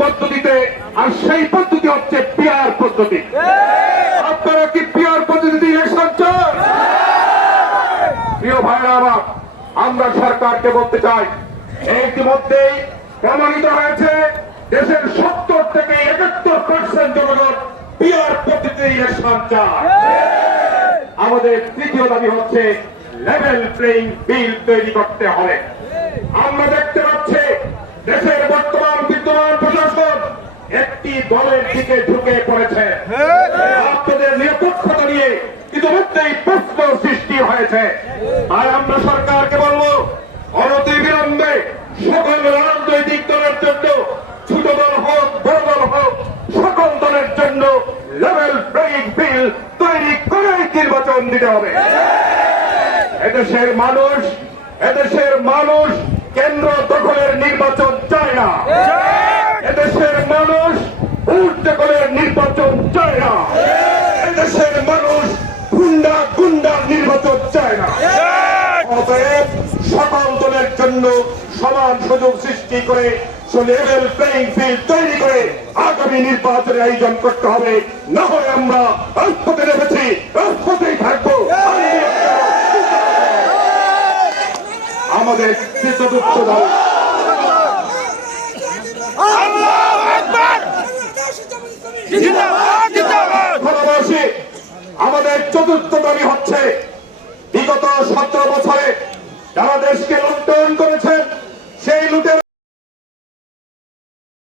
পদ্ধতিতে, আর সেই পদ্ধতি হচ্ছে পিআর পদ্ধতি। আপনারা কি পিআর পদ্ধতিতে ইলেকশন চান? প্রিয় ভাইরা আমার, আমরা সরকারকে বলতে চাই, ইতিমধ্যেই প্রমাণিত হয়েছে দেশের 70 থেকে 71% জনগণ পিআর পদ্ধতিতে ইলেকশন চায়। আমাদের তৃতীয় দাবি হচ্ছে লেভেল প্লেইং ফিল্ড তৈরি করতে হবে। আমরা দেখতে পাচ্ছি দেশের বর্তমান বিদ্যমান প্রশাসন একটি দলের দিকে ঝুঁকে পড়েছে। আপনাদের নিরপেক্ষতা নিয়ে ইতিমধ্যেই প্রশ্ন সৃষ্টি হয়েছে। তাই আমরা সরকারকে বলবো, অনতিবিলম্বে সকল রাজনৈতিক দলের জন্য, ছোট দল হোক বড় দল হোক, সকল দলের জন্য লেভেল প্লেইং ফিল্ড তৈরি করে নির্বাচন দিতে হবে। এদেশের মানুষ কেন্দ্র দখলের নির্বাচন চায় না। এদেশের মানুষ ভোট দখলের নির্বাচন চায় না। এদেশের মানুষ গুন্ডা নির্বাচন চায় না। অতএব সকল দলের জন্য সমান সুযোগ সৃষ্টি করে লেভেল প্লেইং ফিল্ড তৈরি করে আগামী নির্বাচনের আয়োজন করতে হবে। না হয় আমরা রাজপথে নেমেছি, রাজপথেই থাকবো। আমাদের চতুর্থ দাবি, আমাদের চতুর্থ দাবি হচ্ছে বিগত 17 বছরে যারা দেশকে